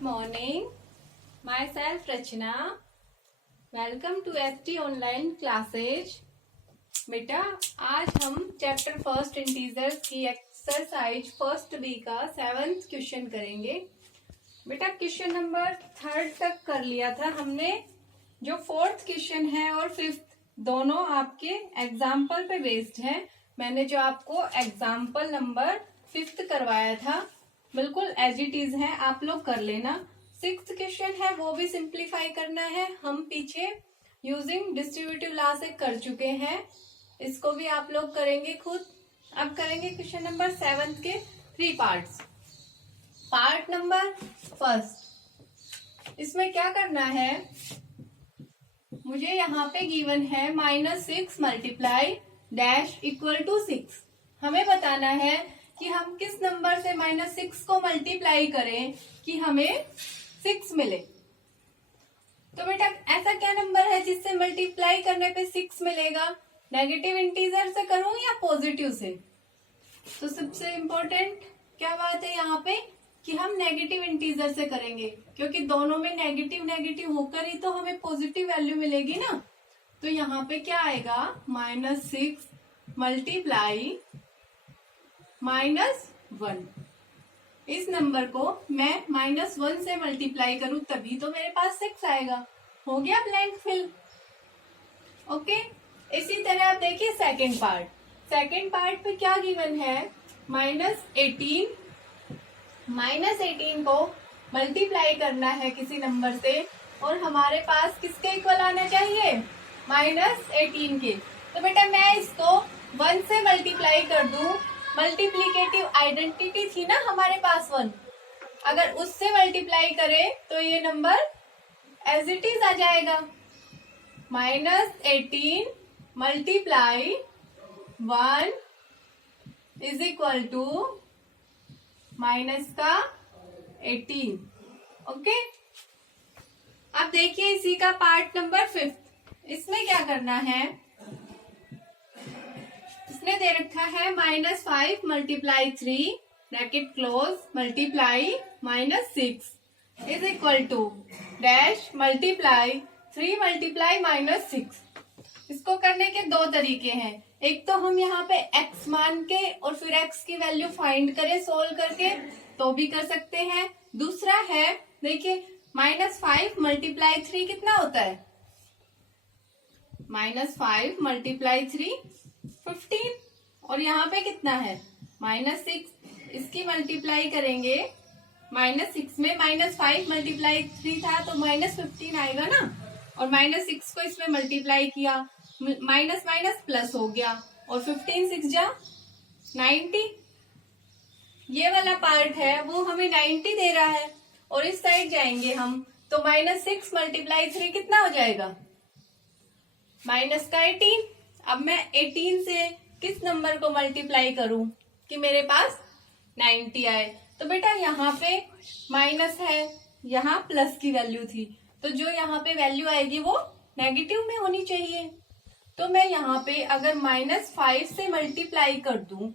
Good morning. Myself Rachna. Welcome to ST Online Classes. बेटा आज हम चैप्टर फर्स्ट इंटीजर्स की एक्सरसाइज फर्स्ट बी का 7th क्वेश्चन करेंगे। बेटा क्वेश्चन नंबर 3rd तक कर लिया था हमने। जो 4th क्वेश्चन है और 5th दोनों आपके एग्जाम्पल पे बेस्ड है। मैंने जो आपको एग्जाम्पल नंबर 5th करवाया था बिल्कुल एज इट इज है, आप लोग कर लेना। 6th क्वेश्चन है वो भी सिंप्लीफाई करना है। हम पीछे यूजिंग डिस्ट्रीब्यूटिव लॉ से कर चुके हैं, इसको भी आप लोग करेंगे खुद। अब करेंगे क्वेश्चन नंबर 7 के 3 पार्ट्स। पार्ट नंबर फर्स्ट, इसमें क्या करना है, मुझे यहाँ पे गिवन है -6 मल्टीप्लाई डैश इक्वल टू 6। हमें बताना है कि हम किस नंबर से -6 को मल्टीप्लाई करें कि हमें 6 मिले। तो बेटा ऐसा क्या नंबर है जिससे मल्टीप्लाई करने पे 6 मिलेगा? नेगेटिव इंटीजर से करूं या पॉजिटिव से? तो सबसे इम्पोर्टेंट क्या बात है यहाँ पे कि हम नेगेटिव इंटीजर से करेंगे, क्योंकि दोनों में नेगेटिव नेगेटिव होकर ही तो हमें पॉजिटिव वैल्यू मिलेगी ना। तो यहाँ पे क्या आएगा, -6 मल्टीप्लाई -1। इस नंबर को मैं -1 से मल्टीप्लाई करूं तभी तो मेरे पास 6 आएगा। हो गया ब्लैंक फिल। ओके, इसी तरह आप देखिए सेकंड पार्ट। सेकंड पार्ट पे क्या गिवन है, -18 को मल्टीप्लाई करना है किसी नंबर से और हमारे पास किसके इक्वल आना चाहिए, -18 के। तो बेटा मैं इसको 1 से मल्टीप्लाई कर दूं, मल्टीप्लीकेटिव आइडेंटिटी थी ना हमारे पास 1, अगर उससे मल्टीप्लाई करें तो ये नंबर एज इट इज आ जाएगा। -18 multiply 1 is equal to -18। Okay, अब देखिए इसी का पार्ट नंबर 5। इसमें क्या करना है, इसने दे रखा है -5 multiply 3 bracket close multiply -6 is equal to dash multiply 3 multiply -6। इसको करने के दो तरीके हैं। एक तो हम यहाँ पे x मान के और फिर x की वैल्यू फाइंड करें सोल्व करके, तो भी कर सकते हैं। दूसरा है, देखिए -5 मल्टीप्लाई 3 कितना होता है, -5 मल्टीप्लाई 3 15, और यहाँ पे कितना है -6। इसकी मल्टीप्लाई करेंगे -6 में, -5 मल्टीप्लाई 3 था तो -15 आएगा ना, और -6 को इसमें मल्टीप्लाई किया, माइनस माइनस प्लस हो गया, और 15 6 जा 90। ये वाला पार्ट है वो हमें 90 दे रहा है, और इस साइड जाएंगे हम तो -6 मल्टीप्लाई 3 कितना हो जाएगा, -18। अब मैं 18 से किस नंबर को मल्टीप्लाई करूं कि मेरे पास 90 आए? तो बेटा यहाँ पे माइनस है, यहाँ प्लस की वैल्यू थी, तो जो यहाँ पे वैल्यू आएगी वो नेगेटिव में होनी चाहिए। तो मैं यहाँ पे अगर -5 से मल्टीप्लाई कर दूं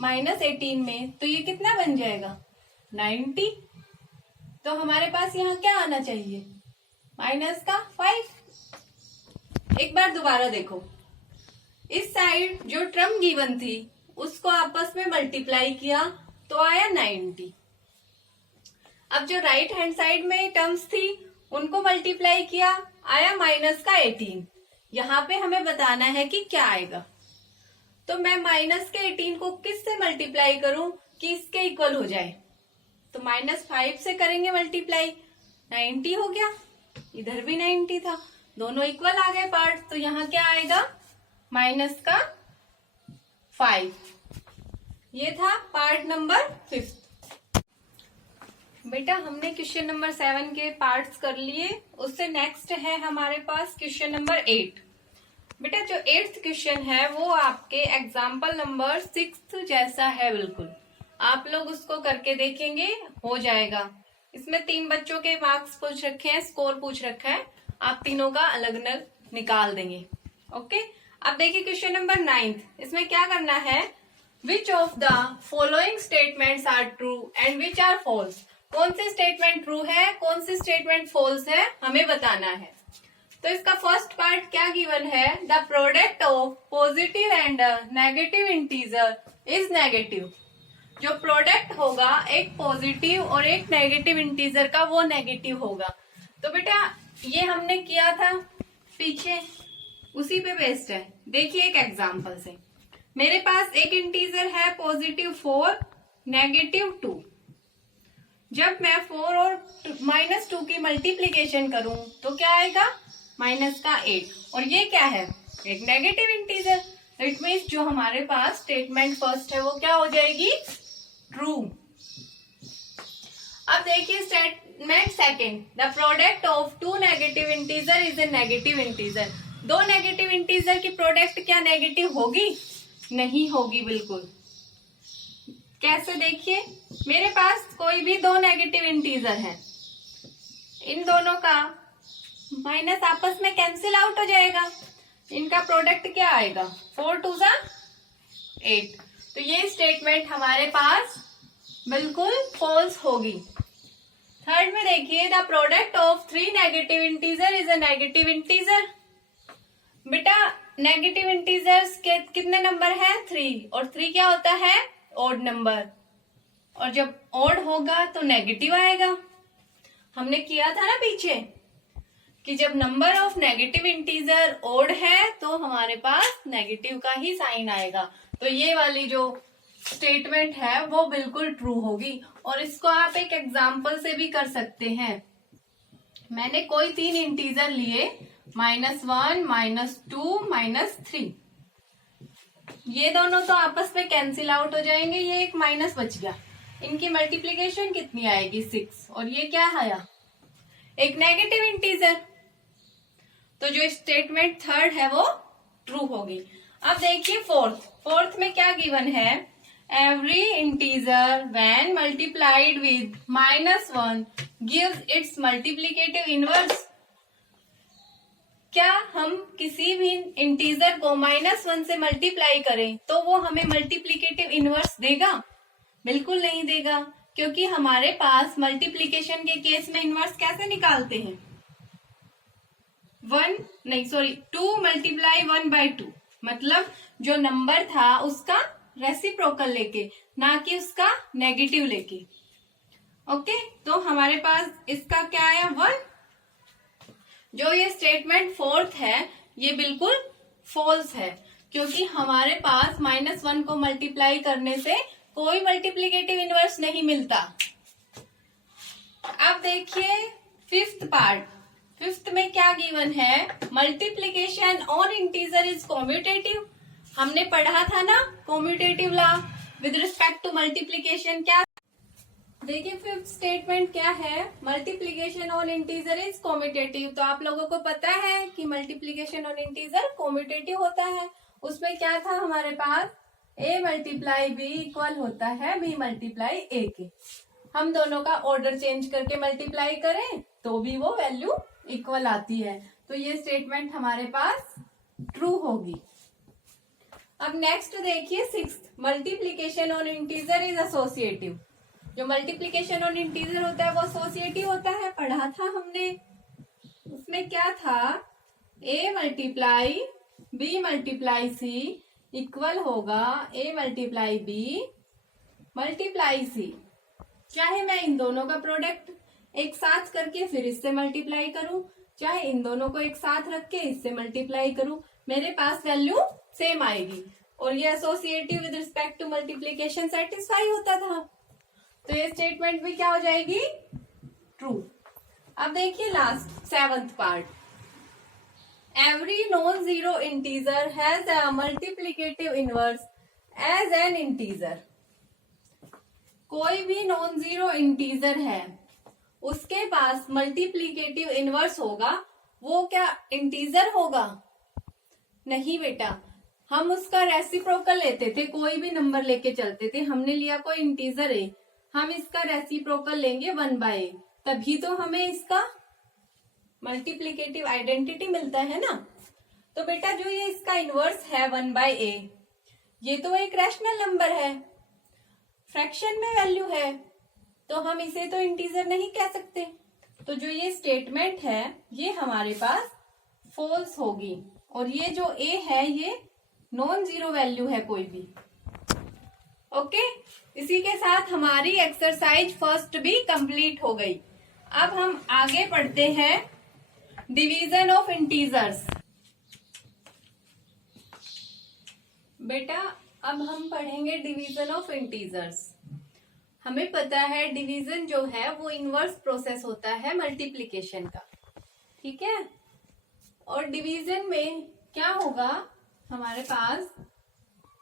-18 में, तो ये कितना बन जाएगा 90। तो हमारे पास यहाँ क्या आना चाहिए, -5। एक बार दोबारा देखो, इस साइड जो टर्म गिवन थी उसको आपस में मल्टीप्लाई किया तो आया 90। अब जो राइट हैंड साइड में टर्म्स थी उनको मल्टीप्लाई किया, आया -18। यहाँ पे हमें बताना है कि क्या आएगा। तो मैं -18 को किस से मल्टीप्लाई करूं कि इसके इक्वल हो जाए? तो -5 से करेंगे मल्टीप्लाई, 90 हो गया, इधर भी 90 था, दोनों इक्वल आ गए पार्ट। तो यहाँ क्या आएगा, -5। ये था पार्ट नंबर 5। बेटा हमने क्वेश्चन नंबर 7 के पार्ट्स कर लिए, उससे नेक्स्ट है हमारे पास क्वेश्चन नंबर 8। बेटा जो 8th क्वेश्चन है वो आपके एग्जाम्पल नंबर 6 जैसा है बिल्कुल। आप लोग उसको करके देखेंगे, हो जाएगा। इसमें 3 बच्चों के मार्क्स पूछ रखे हैं, स्कोर पूछ रखा है, आप तीनों का अलग अलग निकाल देंगे। ओके, अब देखिए क्वेश्चन नंबर 9। इसमें क्या करना है, which of the following statements are true and which are false. कौन सी स्टेटमेंट ट्रू है, कौन सी स्टेटमेंट फॉल्स है, हमें बताना है। तो इसका फर्स्ट पार्ट क्या गिवन है, the product of positive and negative integer is negative. जो प्रोडक्ट होगा एक पॉजिटिव और एक नेगेटिव इंटीजर का, वो नेगेटिव होगा। तो बेटा ये हमने किया था पीछे, उसी पे बेस्ड है। देखिए एक एग्जांपल से, मेरे पास एक इंटीजर है पॉजिटिव 4 नेगेटिव 2। जब मैं 4 और -2 की मल्टीप्लीकेशन करूं तो क्या आएगा, माइनस का 8। और ये क्या है, एक नेगेटिव इंटीजर। इट मीन्स जो हमारे पास स्टेटमेंट फर्स्ट है वो क्या हो जाएगी, ट्रू। अब देखिए statement second, the product of 2 negative integer is a negative integer. 2 negative integer की प्रोडक्ट क्या नेगेटिव होगी, नहीं होगी बिल्कुल। कैसे, देखिए मेरे पास कोई भी 2 नेगेटिव इंटीजर है, इन दोनों का माइनस आपस में कैंसिल आउट हो जाएगा, इनका प्रोडक्ट क्या आएगा, 4 2 8। तो ये स्टेटमेंट हमारे पास बिल्कुल फॉल्स होगी। थर्ड में देखिए, the product of 3 negative integer is a negative integer. बेटा नेगेटिव इंटीजर्स के कितने नंबर है, 3, और 3 क्या होता है, ऑड नंबर, और जब ऑड होगा तो नेगेटिव आएगा। हमने किया था ना पीछे कि जब number of negative integer odd है तो हमारे पास नेगेटिव का ही साइन आएगा। तो ये वाली जो स्टेटमेंट है वो बिल्कुल ट्रू होगी। और इसको आप एक एग्जाम्पल से भी कर सकते हैं। मैंने कोई 3 इंटीजर लिए, -1 -2 -3। ये दोनों तो आपस में कैंसिल आउट हो जाएंगे, ये एक माइनस बच गया। इनकी मल्टीप्लीकेशन कितनी आएगी, 6। और ये क्या आया, एक नेगेटिव इंटीजर। तो जो स्टेटमेंट थर्ड है वो ट्रू होगी। अब देखिए फोर्थ में क्या गिवन है, every integer when multiplied with -1 gives it's multiplicative inverse. क्या हम किसी भी इंटीजर को -1 से मल्टीप्लाई करें तो वो हमें मल्टीप्लिकेटिव इनवर्स देगा, बिल्कुल नहीं देगा। क्योंकि हमारे पास मल्टीप्लिकेशन के केस में इनवर्स कैसे निकालते हैं, 2 मल्टीप्लाई 1/2, मतलब जो नंबर था उसका रेसिप्रोकल लेके, ना कि उसका नेगेटिव लेके। ओके, तो हमारे पास इसका क्या आया, 1। जो ये स्टेटमेंट फोर्थ है ये बिल्कुल फॉल्स है, क्योंकि हमारे पास -1 को मल्टीप्लाई करने से कोई मल्टीप्लिकेटिव इनवर्स नहीं मिलता। अब देखिए फिफ्थ पार्ट, फिफ्थ में क्या गिवन है, multiplication on integer is commutative. हमने पढ़ा था ना commutative law with respect to multiplication. क्या देखिए फिफ्थ स्टेटमेंट क्या है, multiplication on integer is commutative. तो आप लोगों को पता है कि मल्टीप्लिकेशन ऑन इंटीजर कॉम्यूटेटिव होता है। उसमें क्या था हमारे पास, a मल्टीप्लाई b इक्वल होता है b मल्टीप्लाई a के। हम दोनों का ऑर्डर चेंज करके मल्टीप्लाई करें तो भी वो वैल्यू इक्वल आती है। तो ये स्टेटमेंट हमारे पास ट्रू होगी। अब नेक्स्ट देखिए sixth, multiplication on integer is associative. जो मल्टीप्लिकेशन ऑन इंटीजर होता है वो एसोसिएटिव होता है, पढ़ा था हमने। उसमें क्या था, a multiply b multiply c equal होगा a multiply b multiply c। चाहे मैं इन दोनों का प्रोडक्ट एक साथ करके फिर इससे मल्टीप्लाई करूं, चाहे इन दोनों को एक साथ रख के इससे मल्टीप्लाई करूं, मेरे पास वैल्यू सेम आएगी। और ये associative with respect to multiplication satisfy होता था। तो ये स्टेटमेंट भी क्या हो जाएगी, ट्रू। अब देखिए last seventh part, every non zero integer has a multiplicative inverse as an integer. कोई भी नॉन जीरो इंटीजर है उसके पास मल्टीप्लिकेटिव इनवर्स होगा, वो क्या इंटीजर होगा, नहीं बेटा। हम उसका रेसिप्रोकल लेते थे, कोई भी नंबर लेके चलते थे। हमने लिया कोई इंटीजर है, हम इसका रेसिप्रोकल लेंगे 1/a, तभी तो हमें इसका मल्टीप्लिकेटिव आइडेंटिटी मिलता है ना। तो बेटा जो ये इसका इनवर्स है 1/a, ये तो एक रैशनल नंबर है, फ्रैक्शन में वैल्यू है, तो हम इसे तो इंटीजर नहीं कह सकते। तो जो ये स्टेटमेंट है ये हमारे पास फॉल्स होगी, और ये जो ए है ये नॉन जीरो वैल्यू है कोई भी। ओके, इसी के साथ हमारी एक्सरसाइज फर्स्ट भी कंप्लीट हो गई। अब हम आगे पढ़ते हैं डिवीजन ऑफ इंटीजर्स। बेटा अब हम पढ़ेंगे डिवीजन ऑफ इंटीजर्स। हमें पता है डिवीजन जो है वो इनवर्स प्रोसेस होता है मल्टीप्लिकेशन का, ठीक है। और डिवीजन में क्या होगा, हमारे पास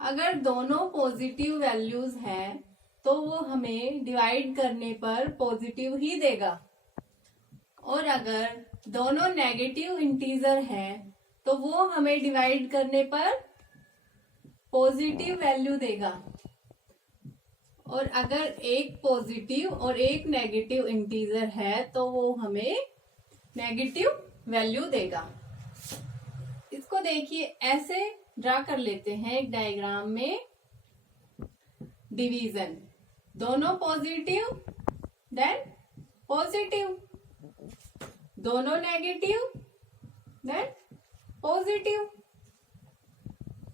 अगर दोनों पॉजिटिव वैल्यूज हैं तो वो हमें डिवाइड करने पर पॉजिटिव ही देगा, और अगर दोनों नेगेटिव इंटीजर हैं तो वो हमें डिवाइड करने पर पॉजिटिव वैल्यू देगा, और अगर एक पॉजिटिव और एक नेगेटिव इंटीजर है तो वो हमें नेगेटिव वैल्यू देगा। इसको देखिए ऐसे ड्रा कर लेते हैं एक डायग्राम में। डिवीजन, दोनों पॉजिटिव देन पॉजिटिव, दोनों नेगेटिव देन पॉजिटिव,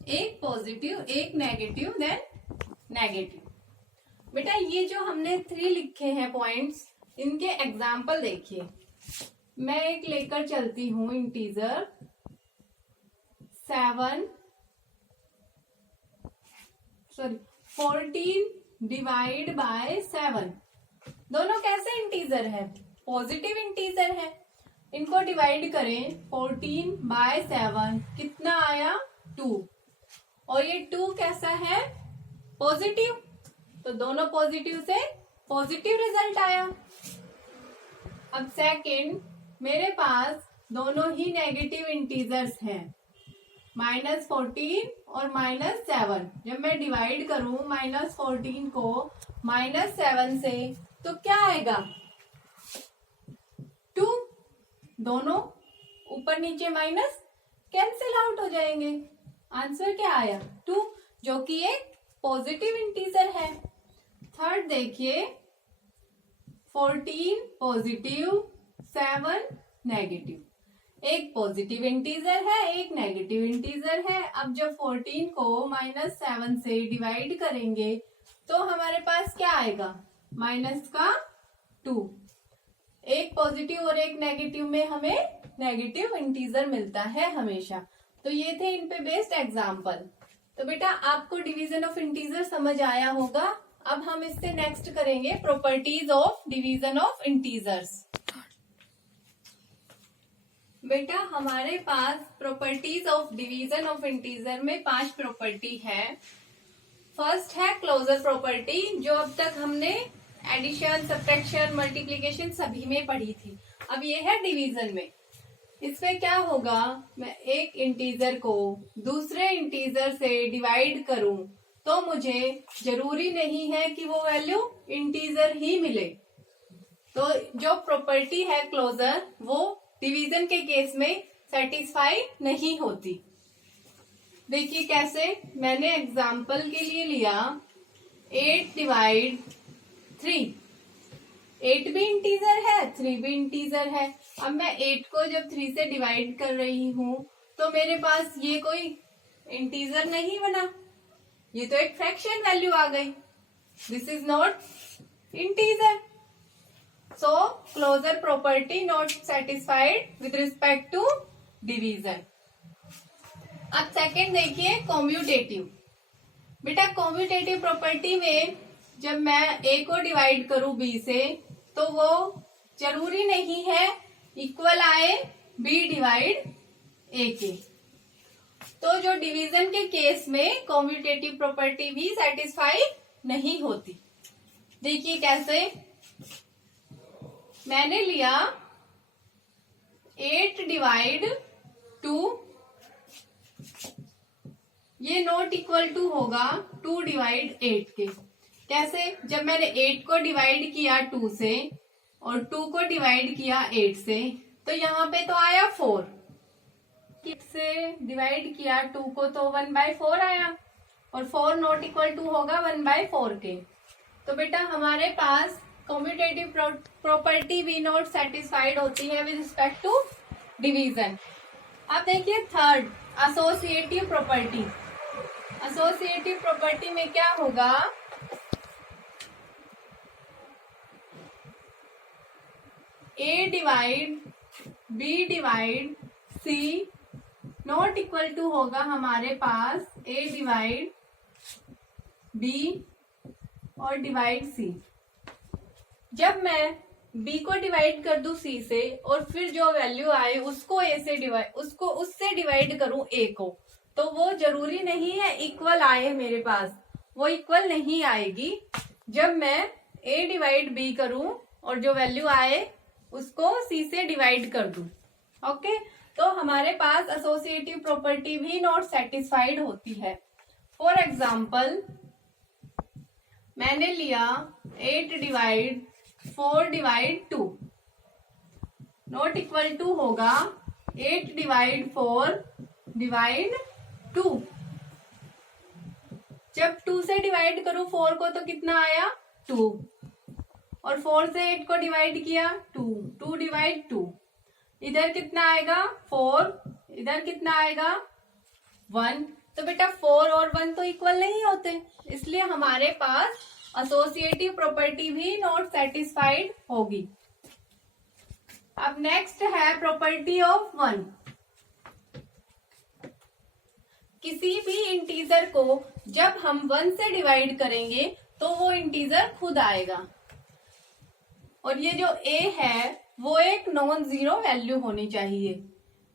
एक पॉजिटिव एक नेगेटिव देन नेगेटिव। बेटा ये जो हमने 3 लिखे हैं पॉइंट्स, इनके एग्जाम्पल देखिए। मैं एक लेकर चलती हूं इंटीजर 14 डिवाइड बाय 7। दोनों कैसे इंटीजर है, पॉजिटिव इंटीजर है। इनको डिवाइड करें 14 बाय 7, कितना आया 2, और ये 2 कैसा है, पॉजिटिव, तो दोनों पॉजिटिव से पॉजिटिव रिजल्ट आया। अब सेकंड, मेरे पास दोनों ही नेगेटिव इंटीजर्स हैं, -14 और -7। जब मैं डिवाइड करूं -14 को -7 से तो क्या आएगा, 2। दोनों ऊपर नीचे माइनस कैंसिल आउट हो जाएंगे। आंसर क्या आया, 2, जो कि एक पॉजिटिव इंटीजर है। थर्ड देखिए, 14 पॉजिटिव 7 नेगेटिव, एक पॉजिटिव इंटीजर है एक नेगेटिव इंटीजर है। अब जब 14 को -7 से डिवाइड करेंगे तो हमारे पास क्या आएगा, -2। एक पॉजिटिव और एक नेगेटिव में हमें नेगेटिव इंटीजर मिलता है हमेशा। तो ये थे इन पे बेस्ड एग्जाम्पल। तो बेटा आपको डिवीजन ऑफ इंटीजर समझ आया होगा। अब हम इससे नेक्स्ट करेंगे properties of division of integers. बेटा हमारे पास properties of division of integer में 5 प्रॉपर्टी है। फर्स्ट है क्लोजर प्रॉपर्टी, जो अब तक हमने एडिशन, सब्ट्रैक्शन, मल्टीप्लिकेशन सभी में पढ़ी थी। अब ये है डिवीजन में। इसमें क्या होगा, मैं एक इंटीजर को दूसरे इंटीजर से डिवाइड करूं तो मुझे जरूरी नहीं है कि वो वैल्यू इंटीजर ही मिले। तो जो प्रॉपर्टी है क्लोजर, वो डिवीजन के केस में सेटिस्फाई नहीं होती। देखिए कैसे, मैंने एग्जाम्पल के लिए लिया 8 डिवाइड 3। 8 भी इंटीजर है, 3 भी इंटीजर है। अब मैं 8 को जब 3 से डिवाइड कर रही हूं तो मेरे पास ये कोई इंटीजर नहीं बना, ये तो एक फ्रैक्शन वैल्यू आ गई। This is not integer. So, closure property not satisfied with respect to division. अब सेकेंड देखिए कॉम्यूटेटिव। बेटा कॉम्यूटेटिव प्रॉपर्टी में जब मैं a को डिवाइड करूं b से तो वो जरूरी नहीं है इक्वल आए b डिवाइड a के। तो जो डिवीजन के केस में कॉम्यूटेटिव प्रॉपर्टी भी सेटिस्फाई नहीं होती। देखिए कैसे, मैंने लिया 8 डिवाइड 2, ये नॉट इक्वल टू होगा 2 डिवाइड 8 के। कैसे, जब मैंने 8 को डिवाइड किया 2 से और 2 को डिवाइड किया 8 से तो यहाँ पे तो आया 4। से डिवाइड किया 2 को तो 1/4 आया, और 4 नॉट इक्वल टू होगा 1/4 के। तो बेटा हमारे पास commutative property we not satisfied होती है विद रिस्पेक्ट टू डिवीजन। अब देखिए third, associative property. Associative property में क्या होगा, A divide B divide C not equal to होगा हमारे पास ए डिवाइड बी और डिवाइड सी। जब मैं b को डिवाइड कर दूं c से और फिर जो वैल्यू आए उसको a से डिवाइड उससे डिवाइड करूं a को, तो वो जरूरी नहीं है इक्वल आए मेरे पास, वो इक्वल नहीं आएगी जब मैं a डिवाइड b करूं और जो वैल्यू आए उसको c से डिवाइड कर दूं। ओके, तो हमारे पास एसोसिएटिव प्रॉपर्टी भी नॉट सेटिस्फाइड होती है। फॉर एग्जाम्पल मैंने लिया 8 divide 4 divide 2 not equal to होगा 8 डिवाइड 4 डिवाइड 2। जब 2 से डिवाइड करूं 4 को तो कितना आया 2, और 4 से 8 को डिवाइड किया 2, 2 डिवाइड 2, इधर कितना आएगा 4, इधर कितना आएगा 1। तो बेटा 4 और 1 तो इक्वल नहीं होते, इसलिए हमारे पास एसोसिएटिव प्रॉपर्टी भी नॉट सेटिस्फाइड होगी। अब नेक्स्ट है प्रॉपर्टी ऑफ 1। किसी भी इंटीजर को जब हम 1 से डिवाइड करेंगे तो वो इंटीजर खुद आएगा, और ये जो a है वो एक नॉन जीरो वैल्यू होनी चाहिए।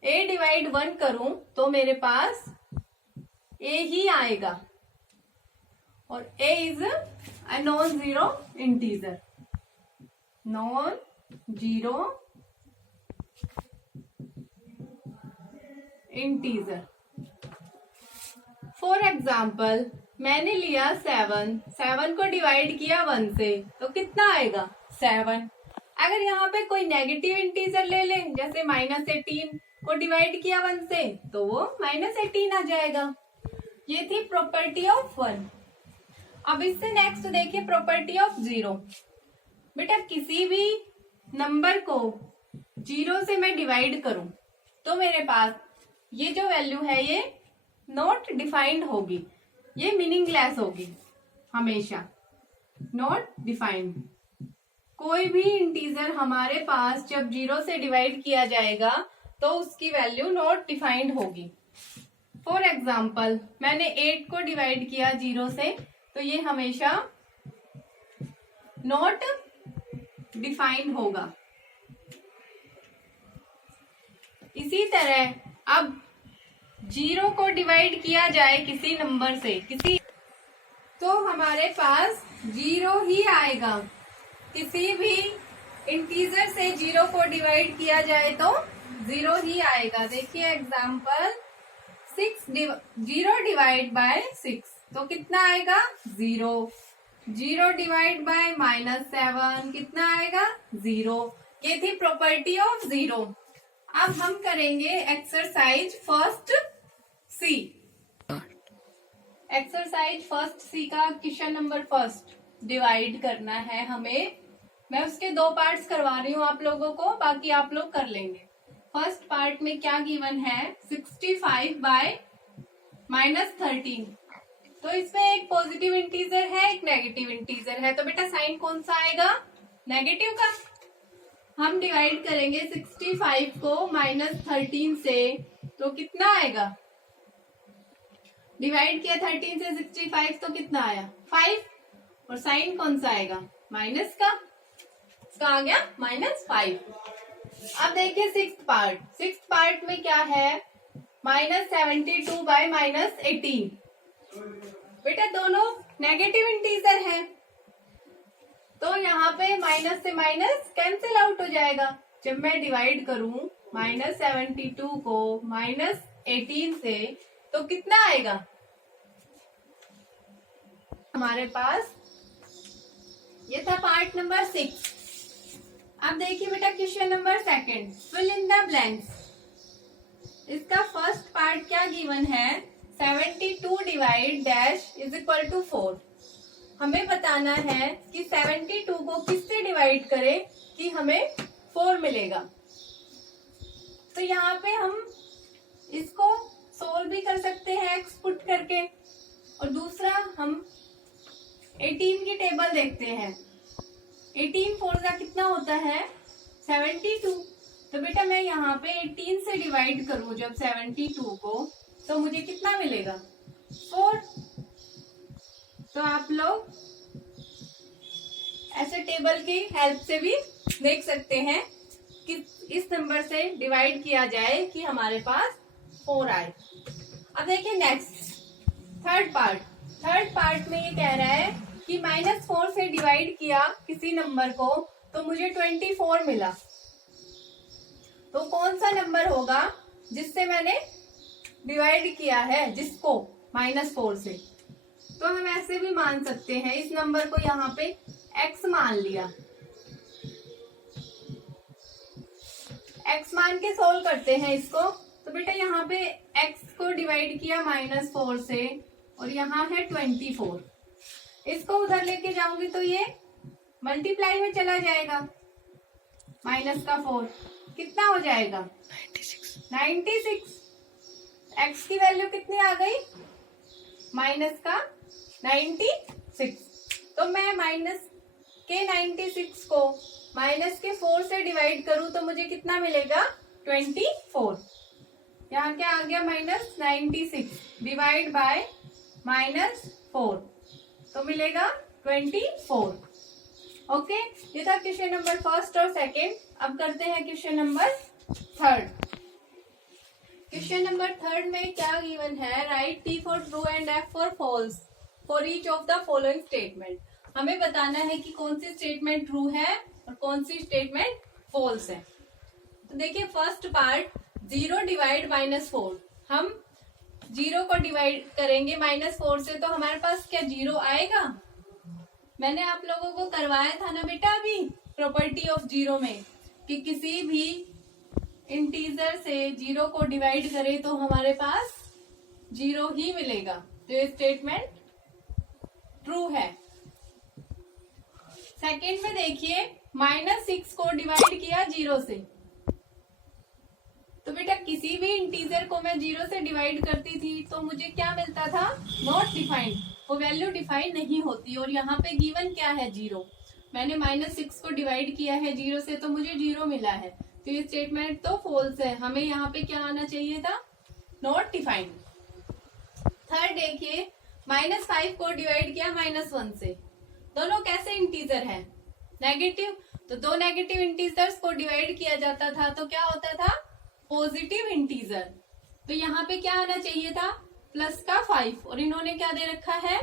a डिवाइड 1 करूं तो मेरे पास a ही आएगा, और a is a non zero integer, non zero integer. For example मैंने लिया 7 को डिवाइड किया 1 से तो कितना आएगा 7। अगर यहाँ पे कोई नेगेटिव इंटीजर ले लें, जैसे -18 को डिवाइड किया 1 से तो वो -18 आ जाएगा। ये थी प्रॉपर्टी ऑफ 1। अब इससे नेक्स्ट देखिए प्रॉपर्टी ऑफ 0। बेटा किसी भी नंबर को 0 से मैं डिवाइड करूं तो मेरे पास ये जो वैल्यू है ये नॉट डिफाइंड होगी, ये मीनिंगलेस होगी, हमेशा नॉट डिफाइंड। कोई भी इंटीजर हमारे पास जब 0 से डिवाइड किया जाएगा तो उसकी वैल्यू नॉट डिफाइंड होगी। फॉर एग्जाम्पल मैंने 8 को डिवाइड किया 0 से तो ये हमेशा नॉट डिफाइंड होगा। इसी तरह अब 0 को डिवाइड किया जाए किसी नंबर से तो हमारे पास 0 ही आएगा। किसी भी इंटीजर से 0 को डिवाइड किया जाए तो 0 ही आएगा। देखिए एग्जाम्पल 0 डिवाइड बाय 6 तो कितना आएगा 0। 0 डिवाइड बाय -7 कितना आएगा 0। ये थी प्रॉपर्टी ऑफ 0। अब हम करेंगे एक्सरसाइज फर्स्ट सी। एक्सरसाइज फर्स्ट सी का क्वेश्चन नंबर फर्स्ट डिवाइड करना है हमें। मैं उसके 2 पार्ट्स करवा रही हूँ आप लोगों को, बाकी आप लोग कर लेंगे। फर्स्ट पार्ट में क्या गिवन है 65 बाय -13। तो इसमें एक पॉजिटिव इंटीजर है, एक नेगेटिव इंटीजर है, तो बेटा साइन कौन सा आएगा नेगेटिव का। हम डिवाइड करेंगे 65 को -13 से तो कितना आएगा, डिवाइड किया 13 से 65 तो कितना आया 5, और साइन कौन सा आएगा माइनस का, इसका आ गया -5। अब देखिए सिक्स्थ पार्ट में क्या है -72 बाय -18। बेटा दोनों नेगेटिव इंटीजर हैं तो यहाँ पे माइनस से माइनस कैंसिल आउट हो जाएगा। जब मैं डिवाइड करूं -72 को -18 से तो कितना आएगा हमारे पास। ये था पार्ट नंबर 6। अब देखिए बेटा question number second, fill in the blanks. इसका फर्स्ट पार्ट क्या गिवन है 72 divide dash is equal to 4। हमें बताना है कि 72 को किससे डिवाइड करें कि हमें 4 मिलेगा। तो यहाँ पे हम इसको सोल्व भी कर सकते हैं x पुट करके, और दूसरा हम 18 की टेबल देखते हैं। 18 4 का कितना होता है 72। तो बेटा मैं यहाँ पे 18 से डिवाइड करूं जब 72 को, तो मुझे कितना मिलेगा 4। तो आप लोग ऐसे टेबल की हेल्प से भी देख सकते हैं कि इस नंबर से डिवाइड किया जाए कि हमारे पास 4 आए। अब देखिए नेक्स्ट थर्ड पार्ट में ये कह रहा है कि -4 से डिवाइड किया किसी नंबर को तो मुझे 24 मिला। तो कौन सा नंबर होगा जिससे मैंने डिवाइड किया है, जिसको -4 से। तो हम ऐसे भी मान सकते हैं, इस नंबर को यहाँ पे x मान लिया, x मान के सोल्व करते हैं इसको। तो बेटा यहाँ पे x को डिवाइड किया -4 से, और यहाँ है 24। इसको उधर लेके जाऊंगी तो ये मल्टीप्लाई में चला जाएगा, -4 कितना हो जाएगा 96। x की वैल्यू कितनी आ गई -96। तो मैं -96 को -4 से डिवाइड करूं तो मुझे कितना मिलेगा 24। यहाँ क्या आ गया -96 डिवाइड बाय -4, तो मिलेगा 24। ओके, ये था क्वेश्चन नंबर फर्स्ट और सेकंड। अब करते हैं question number third. Question number third में क्या गिवन है, write T for true and F for false for each of the following statement. हमें बताना है कि कौन सी स्टेटमेंट ट्रू है और कौन सी स्टेटमेंट फॉल्स है। तो देखिए फर्स्ट पार्ट 0 डिवाइड -4, हम 0 को डिवाइड करेंगे -4 से तो हमारे पास क्या 0 आएगा। मैंने आप लोगों को करवाया था ना बेटा अभी प्रॉपर्टी ऑफ 0 में कि किसी भी इंटीजर से 0 को डिवाइड करें तो हमारे पास 0 ही मिलेगा। तो ये स्टेटमेंट ट्रू है। सेकंड में देखिए -6 को डिवाइड किया 0 से, तो बेटा किसी भी इंटीजर को मैं 0 से डिवाइड करती थी तो मुझे क्या मिलता था नॉट डिफाइंड, वो वैल्यू डिफाइन नहीं होती। और यहाँ पे गिवन क्या है 0, मैंने -6 को डिवाइड किया है 0 से तो मुझे 0 मिला है। तो ये स्टेटमेंट तो फॉल्स है, हमें यहाँ पे क्या आना चाहिए था नॉट डिफाइंड। थर्ड देखिए -5 को डिवाइड किया -1 से, दोनों कैसे इंटीजर है नेगेटिव, तो दो नेगेटिव इंटीजर्स को डिवाइड किया जाता था तो क्या होता था पॉजिटिव इंटीजर। तो यहाँ पे क्या आना चाहिए था +5, और इन्होंने क्या दे रखा है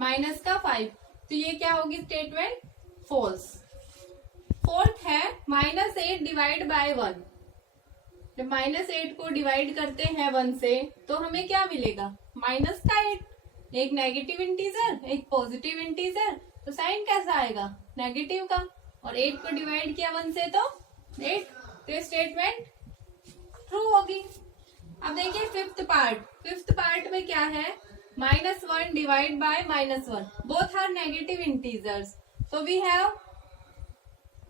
-5, तो ये क्या होगी स्टेटमेंट फॉल्स। फोर्थ है -8 डिवाइड बाय 1, जब -8 को डिवाइड करते हैं 1 से तो हमें क्या मिलेगा -8, एक नेगेटिव इंटीजर एक पॉजिटिव इंटीजर, तो साइन कैसा आएगा नेगेटिव का, और 8 को डिवाइड किया 1 से तो 8, तो स्टेटमेंट ट्रू होगी। अब देखिए फिफ्थ पार्ट में क्या है -1 divide by -1, both are negative integers, so we have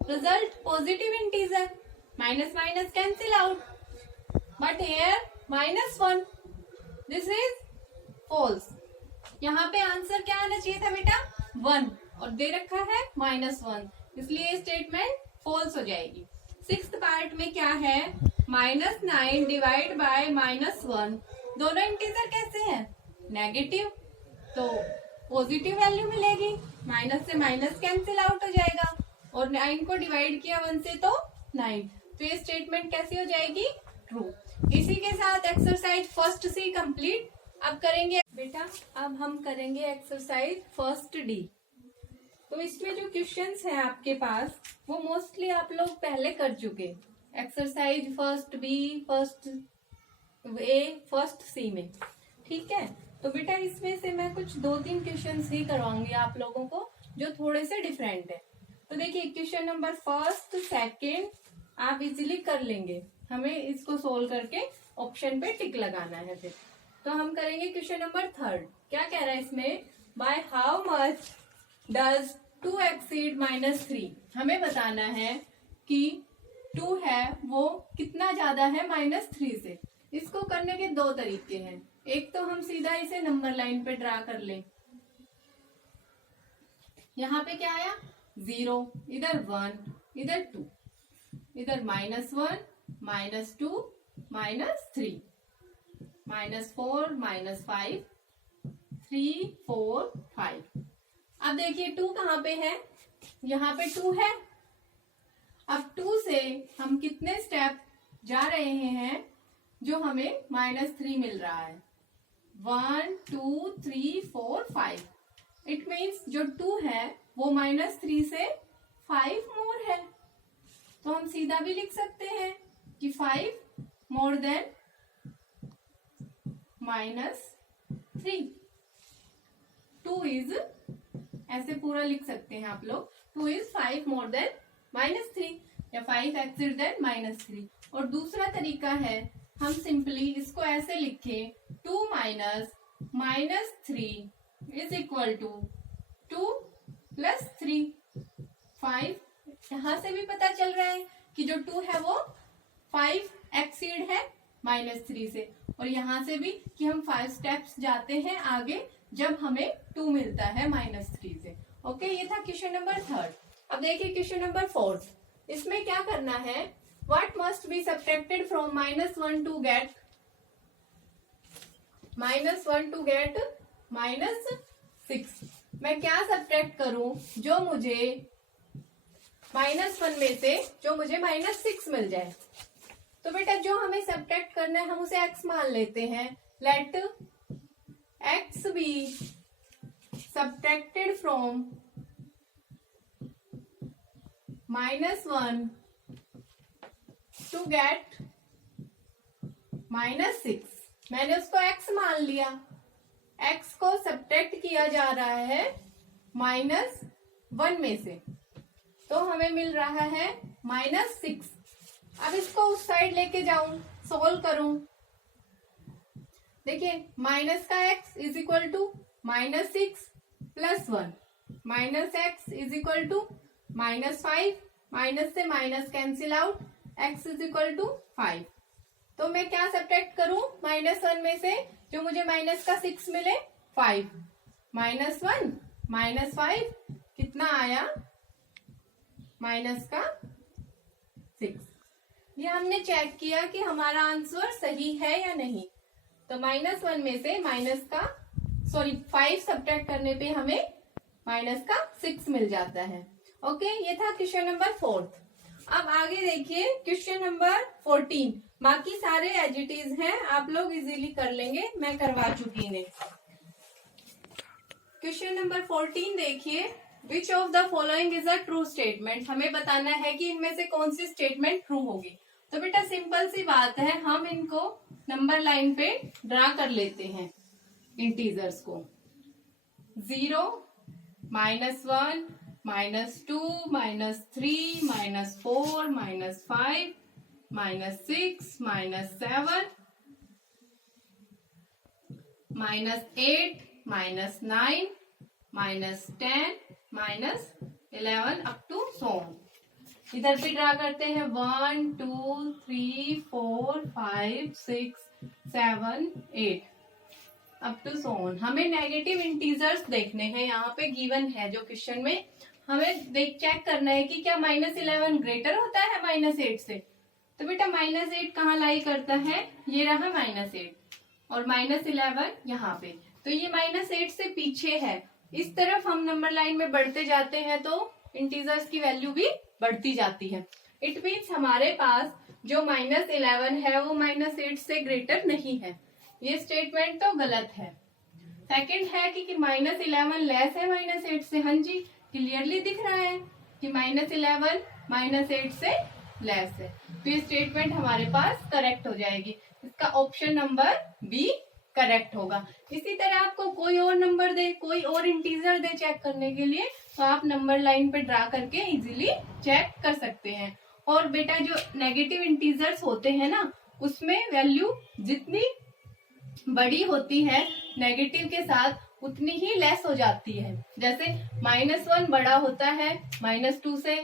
result positive integer, minus minus cancel out, but here -1, this is false। यहाँ पे आंसर क्या आना चाहिए था बेटा 1, और दे रखा है -1, इसलिए स्टेटमेंट फॉल्स हो जाएगी। सिक्स्थ पार्ट में क्या है -9 डिवाइड बाय -1, दोनों इंटीजर कैसे हैं नेगेटिव, तो पॉजिटिव वैल्यू मिलेगी, माइनस से माइनस कैंसिल आउट हो जाएगा, और 9 को डिवाइड किया 1 से तो 9, तो ये स्टेटमेंट कैसी हो जाएगी ट्रू। इसी के साथ एक्सरसाइज फर्स्ट सी कंप्लीट। अब करेंगे बेटा, अब हम करेंगे एक्सरसाइज फर्स्ट डी। तो इसमें जो क्वेश्चंस हैं आपके पास वो मोस्टली आप लोग पहले कर चुके, exercise first B, first A, first सी में, ठीक है। तो बेटा इसमें से मैं कुछ 2-3 क्वेश्चंस ही करवाऊंगी आप लोगों को जो थोड़े से डिफरेंट है। तो देखिए क्वेश्चन नंबर फर्स्ट सेकंड आप इजीली कर लेंगे, हमें इसको सोल्व करके ऑप्शन पे टिक लगाना है। फिर तो हम करेंगे क्वेश्चन नंबर थर्ड। क्या कह रहा है इसमें, by how much does 2 exceed -3। हमें बताना है कि 2 है वो कितना ज्यादा है -3 से। इसको करने के दो तरीके हैं। एक तो हम सीधा इसे नंबर लाइन पे ड्रा कर लें। यहाँ पे क्या आया 0, इधर 1, इधर 2, इधर -1, -2, -3, -4, -5, 3, 4, 5। अब देखिए 2 कहाँ पे है, यहाँ पे 2 है। अब 2 से हम कितने स्टेप जा रहे हैं जो हमें -3 मिल रहा है। 1, 2, 3, 4, 5। इट मीन्स जो 2 है वो -3 से 5 मोर है। तो हम सीधा भी लिख सकते हैं कि 5 मोर देन -3। 2 इज, ऐसे पूरा लिख सकते हैं आप लोग, 2 इज 5 मोर देन -3 या 5 एक्सिड देन -3। और दूसरा तरीका है, हम सिंपली इसको ऐसे लिखें 2 माइनस -3 इज इक्वल टू 2 + 3। 5 यहां से भी पता चल रहा है कि जो 2 है वो 5 एक्सीड है -3 से, और यहां से भी कि हम 5 स्टेप्स जाते हैं आगे जब हमें 2 मिलता है -3 से। ओके, ये था क्वेश्चन नंबर 3। अब देखिए क्वेश्चन नंबर 4। इसमें क्या करना है, what must be subtracted from -1 to get -6। मैं क्या सब्ट्रैक्ट करूं जो मुझे -1 में से जो मुझे -6 मिल जाए। तो बेटा जो हमें सब्ट्रैक्ट करना है हम उसे x मान लेते हैं। Let x be subtracted from -1 to get -6। मैंने उसको x मान लिया। x को सब्ट्रैक्ट किया जा रहा है -1 में से, तो हमें मिल रहा है -6। अब इसको उस साइड लेके जाऊं, सोल्व करूं। देखिए माइनस का x is equal to -6 + 1, -x is equal to -5, minus से minus cancel out, x is equal to 5। तो मैं क्या सब्ट्रैक्ट करूं -1 में से जो मुझे -6 मिले, 5 -1 -5 कितना आया -6। ये हमने चेक किया कि हमारा आंसर सही है या नहीं। तो -1 में से 5 सब्ट्रैक्ट करने पे हमें -6 मिल जाता है। ओके, ये था क्वेश्चन नंबर 4। अब आगे देखिए क्वेश्चन नंबर 14। बाकी सारे एज इट इज हैं, आप लोग इजीली कर लेंगे, मैं करवा चुकी इन्हें। क्वेश्चन नंबर 14 देखिए, विच of the following is a true statement. हमें बताना है कि इनमें से कौन सी स्टेटमेंट ट्रू होगी। तो बेटा सिंपल सी बात है, हम इनको नंबर लाइन पे ड्रा कर लेते हैं इंटीजर्स को। 0, -1, -2, -3, -4, -5, -6, -7, -8, -9, -10, -11 अप टू सो। इधर भी ड्रा करते हैं 1, 2, 3, 4, 5, 6, 7, 8 अप टू सो ऑन। हमें नेगेटिव इंटीजर्स देखने हैं, यहाँ पे गिवन है जो क्वेश्चन में। हमें चेक करना है कि क्या -11 ग्रेटर होता है -8 से। तो बेटा -8 कहाँ लाई करता है, ये रहा -8 और -11 यहाँ पे। तो ये -8 से पीछे है। इस तरफ हम नंबर लाइन में बढ़ते जाते हैं तो इंटीजर्स की वैल्यू भी बढ़ती जाती है। इट मीन्स हमारे पास जो -11 है वो -8 से ग्रेटर नहीं है। ये स्टेटमेंट तो गलत है। सेकंड है कि -11 लेस है -8 से। हाँ जी, क्लियरली दिख रहा है कि -11 -8 से लेस है। तो ये स्टेटमेंट हमारे पास करेक्ट हो जाएगी। इसका ऑप्शन नंबर बी करेक्ट होगा। इसी तरह आपको कोई और नंबर दे, कोई और इंटीजर दे चेक करने के लिए, तो आप नंबर लाइन पे ड्रा करके इजीली चेक कर सकते हैं। और बेटा जो नेगेटिव इंटीजर्स होते हैं ना, उसमें वैल्यू जितनी बड़ी होती है नेगेटिव के साथ, उतनी ही लेस हो जाती है। जैसे -1 बड़ा होता है -2 से,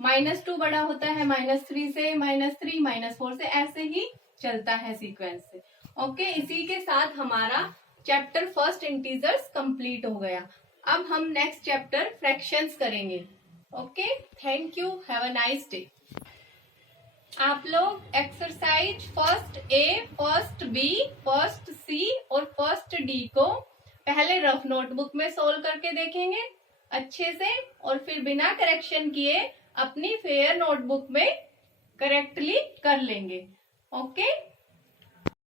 -2 बड़ा होता है -3 से, -3 -4 से, ऐसे ही चलता है सीक्वेंस से। ओके, इसी के साथ हमारा चैप्टर फर्स्ट इंटीजर्स कंप्लीट हो गया। अब हम नेक्स्ट चैप्टर फ्रैक्शंस करेंगे। Okay, thank you, have a nice day. आप लोग exercise first A, first B, first सी और फर्स्ट डी को पहले रफ नोटबुक में सोल्व करके देखेंगे अच्छे से, और फिर बिना करेक्शन किए अपनी फेयर नोटबुक में करेक्टली कर लेंगे। ओके।